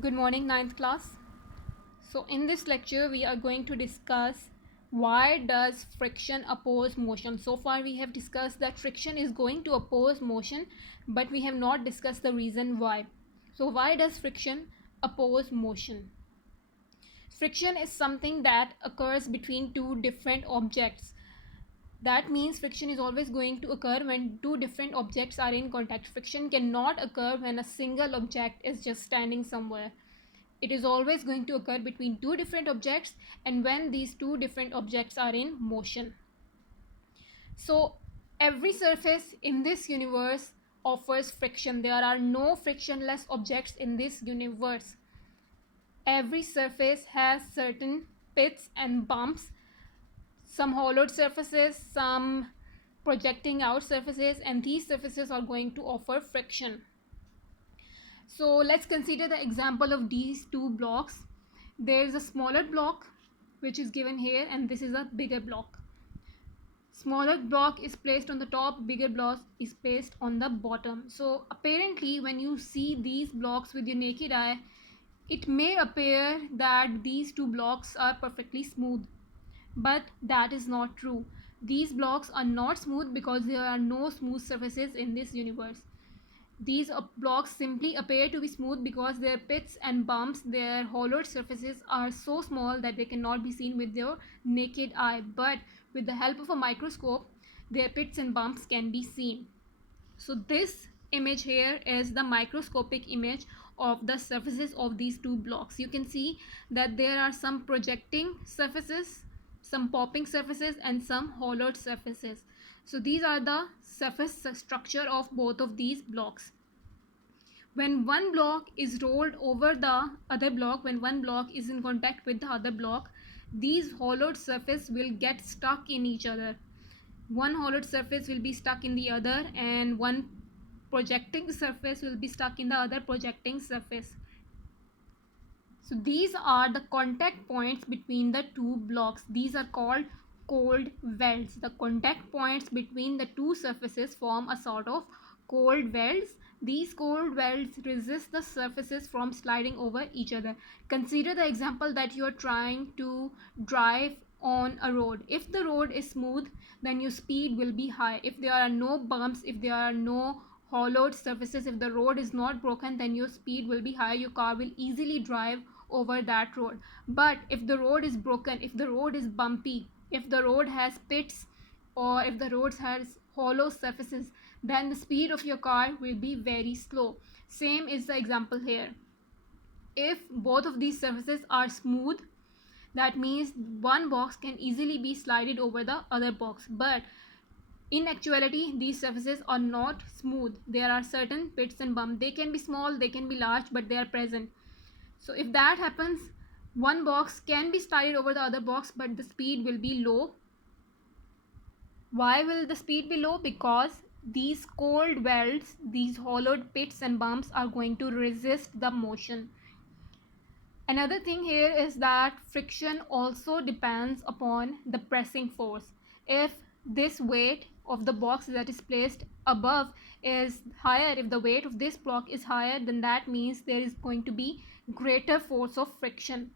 Good morning, ninth class. So in this lecture we are going to discuss why does friction oppose motion. So far we have discussed that friction is going to oppose motion, but we have not discussed the reason why. So why does friction oppose motion? Friction is something that occurs between two different objects. That means friction is always going to occur when two different objects are in contact. Friction cannot occur when a single object is just standing somewhere. It is always going to occur between two different objects and when these two different objects are in motion. So every surface in this universe offers friction. There are no frictionless objects in this universe. Every surface has certain pits and bumps, some hollowed surfaces, some projecting out surfaces, and these surfaces are going to offer friction. So let's consider the example of these two blocks. There is a smaller block which is given here, and this is a bigger block. Smaller block is placed on the top, bigger block is placed on the bottom. So apparently when you see these blocks with your naked eye, it may appear that these two blocks are perfectly smooth, but that is not true. These blocks are not smooth because there are no smooth surfaces in this universe. These blocks simply appear to be smooth because their pits and bumps, their hollowed surfaces, are so small that they cannot be seen with your naked eye. But with the help of a microscope, their pits and bumps can be seen. So this image here is the microscopic image of the surfaces of these two blocks. You can see that there are some projecting surfaces, some popping surfaces, and some hollowed surfaces. So these are the surface structure of both of these blocks. When one block is rolled over the other block, when one block is in contact with the other block, these hollowed surface will get stuck in each other. One hollowed surface will be stuck in the other, and one projecting surface will be stuck in the other projecting surface. So these are the contact points between the two blocks. These are called cold welds. The contact points between the two surfaces form a sort of cold welds. These cold welds resist the surfaces from sliding over each other. Consider the example that you are trying to drive on a road. If the road is smooth, then your speed will be high. If there are no bumps, if there are no hollowed surfaces, if the road is not broken, then your speed will be high. Your car will easily drive over that road. But if the road is broken, if the road is bumpy, if the road has pits, or if the road has hollow surfaces, then the speed of your car will be very slow. Same is the example here. If both of these surfaces are smooth, that means one box can easily be slided over the other box. But in actuality, these surfaces are not smooth. There are certain pits and bumps. They can be small, they can be large, but they are present. So if that happens, one box can be slided over the other box, but the speed will be low. Why will the speed be low? Because these cold welds, these hollowed pits and bumps, are going to resist the motion. Another thing here is that friction also depends upon the pressing force. If this weight of the box that is placed above is higher, if the weight of this block is higher, then that means there is going to be greater force of friction.